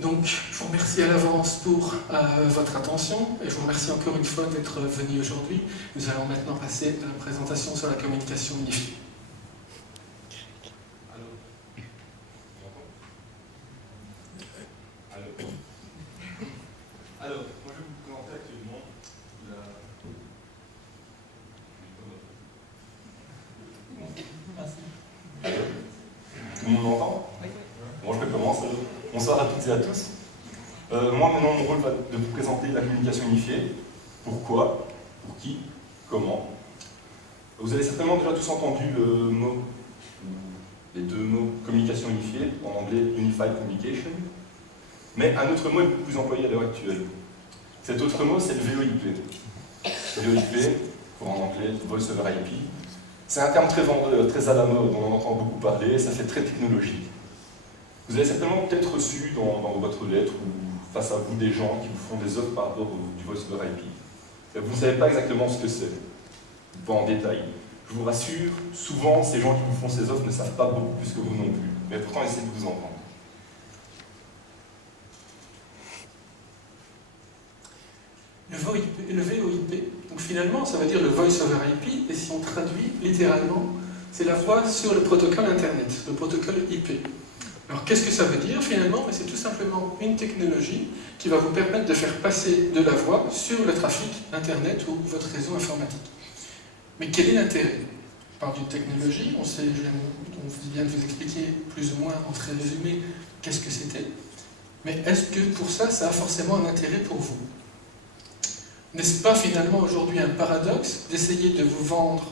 Donc, je vous remercie à l'avance pour votre attention et je vous remercie encore une fois d'être venu aujourd'hui. Nous allons maintenant passer à la présentation sur la communication unifiée. Alors, moi je vais vous présenter actuellement Tout le monde m'entend? Bon, je recommence. Bonsoir à toutes et à tous. Moi, maintenant, mon rôle va de vous présenter la communication unifiée. Pourquoi? Pour qui? Comment? Vous avez certainement déjà tous entendu le mot, les deux mots communication unifiée, en anglais Unified Communication. Mais un autre mot est beaucoup plus employé à l'heure actuelle. Cet autre mot, c'est le VoIP. VoIP, pour en anglais, Voice over IP. C'est un terme très vendeur, très à la mode, dont on entend beaucoup parler, ça fait très technologique. Vous avez certainement peut-être reçu dans votre lettre ou face à vous des gens qui vous font des offres par rapport du Voice over IP. Et vous ne savez pas exactement ce que c'est, pas en détail. Je vous rassure, souvent, ces gens qui vous font ces offres ne savent pas beaucoup plus que vous non plus. Mais pourtant, essayez de vous en prendre. Le VoIP, donc finalement, ça veut dire le Voice over IP, et si on traduit littéralement, c'est la voix sur le protocole Internet, le protocole IP. Alors qu'est-ce que ça veut dire finalement? C'est tout simplement une technologie qui va vous permettre de faire passer de la voix sur le trafic Internet ou votre réseau informatique. Mais quel est l'intérêt? Je parle d'une technologie, on vient de vous expliquer plus ou moins en très résumé qu'est-ce que c'était. Mais est-ce que pour ça, ça a forcément un intérêt pour vous? N'est-ce pas finalement aujourd'hui un paradoxe d'essayer de vous vendre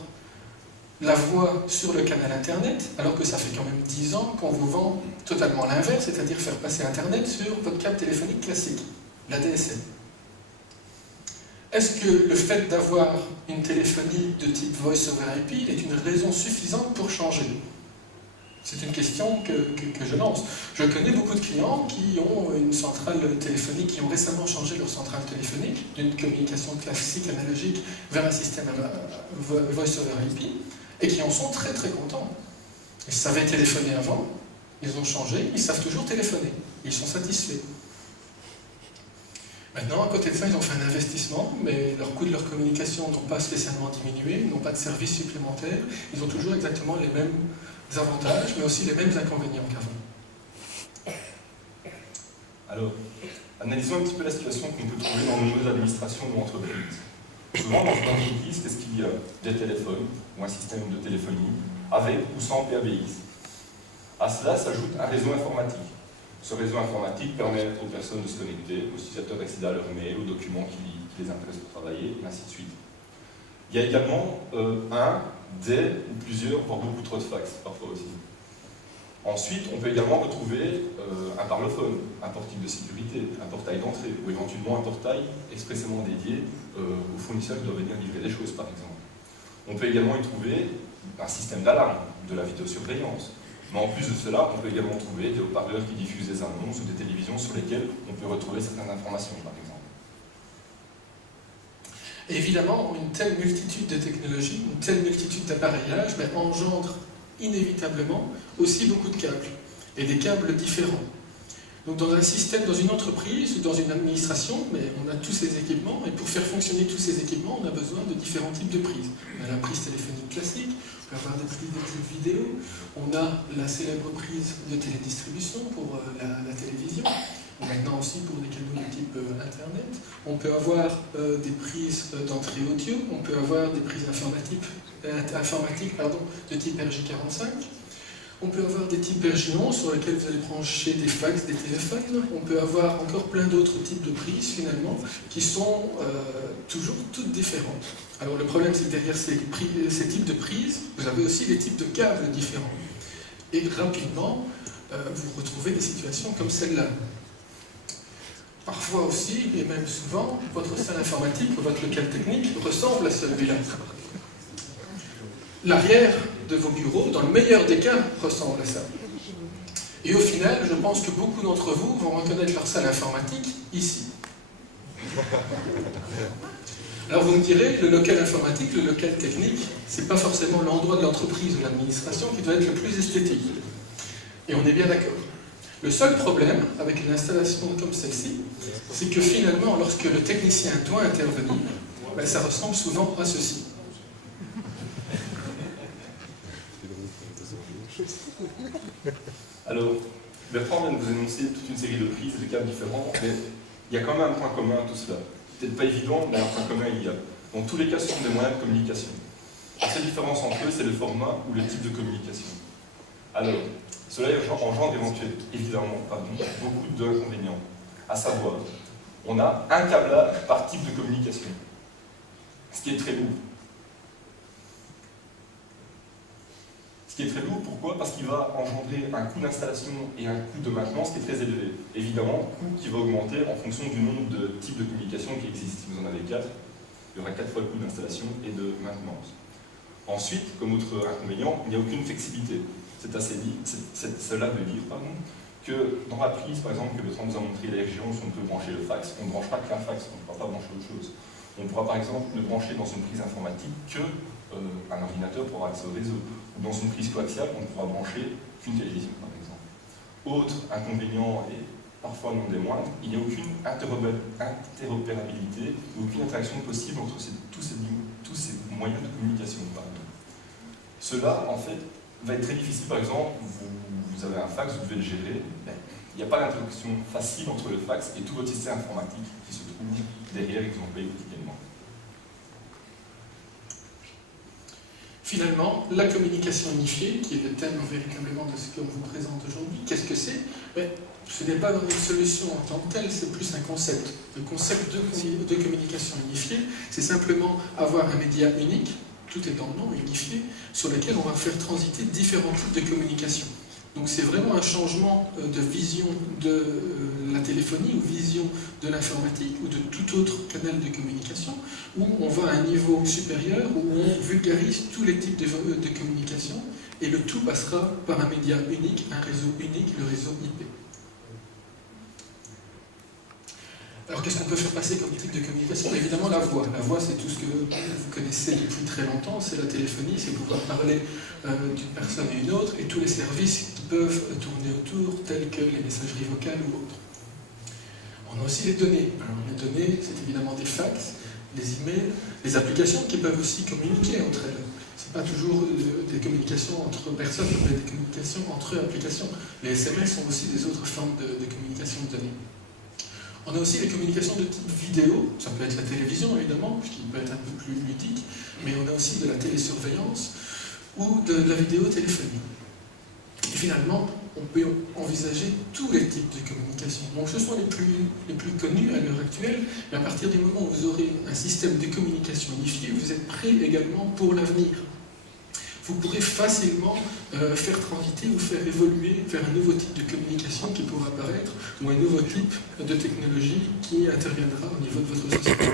la voix sur le canal Internet, alors que ça fait quand même 10 ans qu'on vous vend totalement l'inverse, c'est-à-dire faire passer Internet sur votre câble téléphonique classique, la DSL. Est-ce que le fait d'avoir une téléphonie de type Voice over IP est une raison suffisante pour changer? C'est une question que je lance. Je connais beaucoup de clients qui ont une centrale téléphonique, qui ont récemment changé leur centrale téléphonique d'une communication classique analogique vers un système Voice over IP et qui en sont très très contents. Ils savaient téléphoner avant, ils ont changé, ils savent toujours téléphoner, ils sont satisfaits. Maintenant, à côté de ça, ils ont fait un investissement, mais leurs coûts de leur communication n'ont pas spécialement diminué, ils n'ont pas de services supplémentaires, ils ont toujours exactement les mêmes avantages, mais aussi les mêmes inconvénients qu'avant. Alors, analysons un petit peu la situation qu'on peut trouver dans nos administrations ou entreprises. Souvent, dans une entreprise, qu'est-ce qu'il y a? Des téléphones ou un système de téléphonie avec ou sans PBX. À cela s'ajoute un réseau informatique. Ce réseau informatique permet aux personnes de se connecter, aux utilisateurs d'accéder à leurs mails, aux documents qui les intéressent pour travailler, et ainsi de suite. Il y a également un, des ou plusieurs, voire beaucoup trop de fax, parfois aussi. Ensuite, on peut également retrouver un parlophone, un portique de sécurité, un portail d'entrée, ou éventuellement un portail expressément dédié aux fournisseurs qui doivent venir livrer des choses, par exemple. On peut également y trouver un système d'alarme, de la vidéosurveillance. Mais en plus de cela, on peut également trouver des haut-parleurs qui diffusent des annonces ou des télévisions sur lesquelles on peut retrouver certaines informations, par exemple. Et évidemment, une telle multitude de technologies, une telle multitude d'appareillages engendre inévitablement aussi beaucoup de câbles, et des câbles différents. Donc dans un système, dans une entreprise ou dans une administration, on a tous ces équipements, et pour faire fonctionner tous ces équipements, on a besoin de différents types de prises. On a la prise téléphonique classique, on peut avoir des prises de type vidéo, on a la célèbre prise de télédistribution pour la télévision, maintenant aussi pour des canaux de type Internet. On peut avoir des prises d'entrée audio, on peut avoir des prises informatiques de type RJ45. On peut avoir des types RJ11 sur lesquels vous allez brancher des fax, des téléphones. On peut avoir encore plein d'autres types de prises finalement qui sont toujours toutes différentes. Alors le problème c'est que derrière ces types de prises, vous avez aussi des types de câbles différents. Et rapidement, vous retrouvez des situations comme celle-là. Parfois aussi, et même souvent, votre salle informatique ou votre local technique ressemble à celui-là. L'arrière de vos bureaux, dans le meilleur des cas, ressemble à ça. Et au final, je pense que beaucoup d'entre vous vont reconnaître leur salle informatique ici. Alors vous me direz, le local informatique, le local technique, c'est pas forcément l'endroit de l'entreprise ou de l'administration qui doit être le plus esthétique. Et on est bien d'accord. Le seul problème avec une installation comme celle-ci, c'est que finalement, lorsque le technicien doit intervenir, ben, ça ressemble souvent à ceci. Alors, Bertrand vient de vous énoncer toute une série de prises et de câbles différents, mais il y a quand même un point commun à tout cela. Peut-être pas évident, mais un point commun il y a. Dans tous les cas, ce sont des moyens de communication. La seule différence entre eux, c'est le format ou le type de communication. Alors, cela engendre évidemment beaucoup d'inconvénients. À savoir, on a un câblage par type de communication, ce qui est très lourd. Ce qui est très lourd, pourquoi? Parce qu'il va engendrer un coût d'installation et un coût de maintenance qui est très élevé. Évidemment, coût qui va augmenter en fonction du nombre de types de communication qui existent. Si vous en avez 4, il y aura 4 fois le coût d'installation et de maintenance. Ensuite, comme autre inconvénient, il n'y a aucune flexibilité. Cela veut dire que dans la prise, par exemple, que Bertrand nous a montré les régions où on peut brancher le fax, on ne branche pas qu'un fax, on ne pourra pas brancher autre chose. On pourra par exemple ne brancher dans une prise informatique qu'un ordinateur pour avoir accès au réseau. Ou dans une prise coaxiale, on ne pourra brancher qu'une télévision, par exemple. Autre inconvénient, et parfois non des moindres, il n'y a aucune interopérabilité ou aucune interaction possible entre tous ces moyens de communication. Cela, en fait, va être très difficile. Par exemple, vous avez un fax, vous devez le gérer. Il n'y a pas d'interaction facile entre le fax et tout votre système informatique qui se trouve derrière et que vous employez quotidiennement. Finalement, la communication unifiée, qui est le thème véritablement de ce qu'on vous présente aujourd'hui, qu'est-ce que c'est? Ce n'est pas une solution en tant que telle, c'est plus un concept. Le concept de communication unifiée, c'est simplement avoir un média unique, tout est dans le nom, unifié, sur lequel on va faire transiter différents types de communication. Donc c'est vraiment un changement de vision de la téléphonie ou vision de l'informatique ou de tout autre canal de communication, où on va à un niveau supérieur, où on vulgarise tous les types de communication, et le tout passera par un média unique, un réseau unique, le réseau IP. Alors qu'est-ce qu'on peut faire passer comme type de communication? Évidemment la voix. La voix, c'est tout ce que vous connaissez depuis très longtemps, c'est la téléphonie, c'est pouvoir parler d'une personne à une autre, et tous les services qui peuvent tourner autour, tels que les messageries vocales ou autres. On a aussi les données. Alors les données, c'est évidemment des fax, des emails, des applications qui peuvent aussi communiquer entre elles. Ce n'est pas toujours des communications entre personnes, mais des communications entre applications. Les SMS sont aussi des autres formes de communication de données. On a aussi les communications de type vidéo, ça peut être la télévision évidemment, qui peut être un peu plus ludique, mais on a aussi de la télésurveillance ou de la vidéotéléphonie. Et finalement, on peut envisager tous les types de communication. Donc ce sont les plus connus à l'heure actuelle, mais à partir du moment où vous aurez un système de communication unifié, vous êtes prêt également pour l'avenir. Vous pourrez facilement faire transiter ou faire évoluer vers un nouveau type de communication qui pourra apparaître, ou un nouveau type de technologie qui interviendra au niveau de votre société.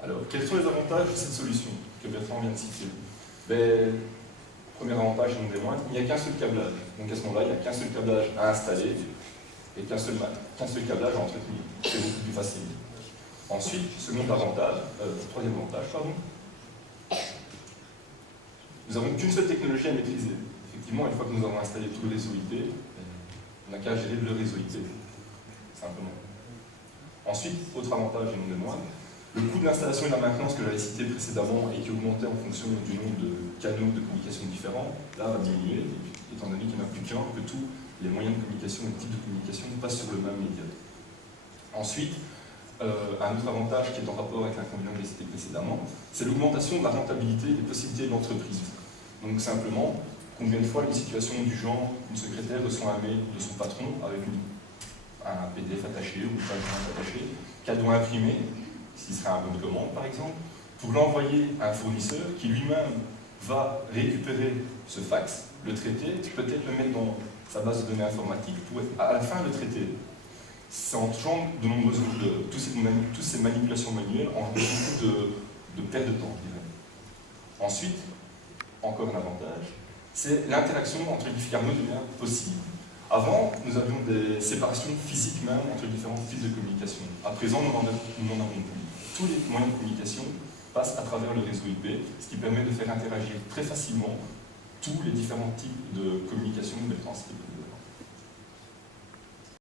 Alors, quels sont les avantages de cette solution que Bertrand vient de citer? Premier avantage, et non des moindres, il n'y a qu'un seul câblage. Donc à ce moment-là, il n'y a qu'un seul câblage à installer et qu'un seul câblage à entretenir. C'est beaucoup plus facile. Ensuite, troisième avantage, nous n'avons qu'une seule technologie à maîtriser. Effectivement, une fois que nous avons installé tout le réseau IP, on n'a qu'à gérer le réseau IP, simplement. Ensuite, autre avantage et non des moindres, le coût de l'installation et de la maintenance que j'avais cité précédemment et qui augmentait en fonction du nombre de canaux de communication différents, là va diminuer, étant donné qu'il n'y en a plus qu'un, que tous les moyens de communication et les types de communication passent sur le même média. Ensuite, un autre avantage qui est en rapport avec l'inconvénient que j'ai cité précédemment, c'est l'augmentation de la rentabilité et des possibilités de l'entreprise. Donc simplement, combien de fois une situation du genre, une secrétaire reçoit un mail de son patron avec un PDF attaché ou une page attachée, qu'elle doit imprimer, ce qui serait un bon de commande par exemple, pour l'envoyer à un fournisseur qui lui-même va récupérer ce fax, le traiter, peut-être le mettre dans sa base de données informatique pour à la fin le traiter. Ça engendre de nombreuses toutes ces manipulations manuelles en beaucoup de perte de temps, je dirais. Ensuite, encore un avantage, c'est l'interaction entre les différents moyens possibles. Avant, nous avions des séparations physiques même entre différents types de communication. À présent, nous n'en avons plus. Tous les moyens de communication passent à travers le réseau IP, ce qui permet de faire interagir très facilement tous les différents types de communication transmissibles.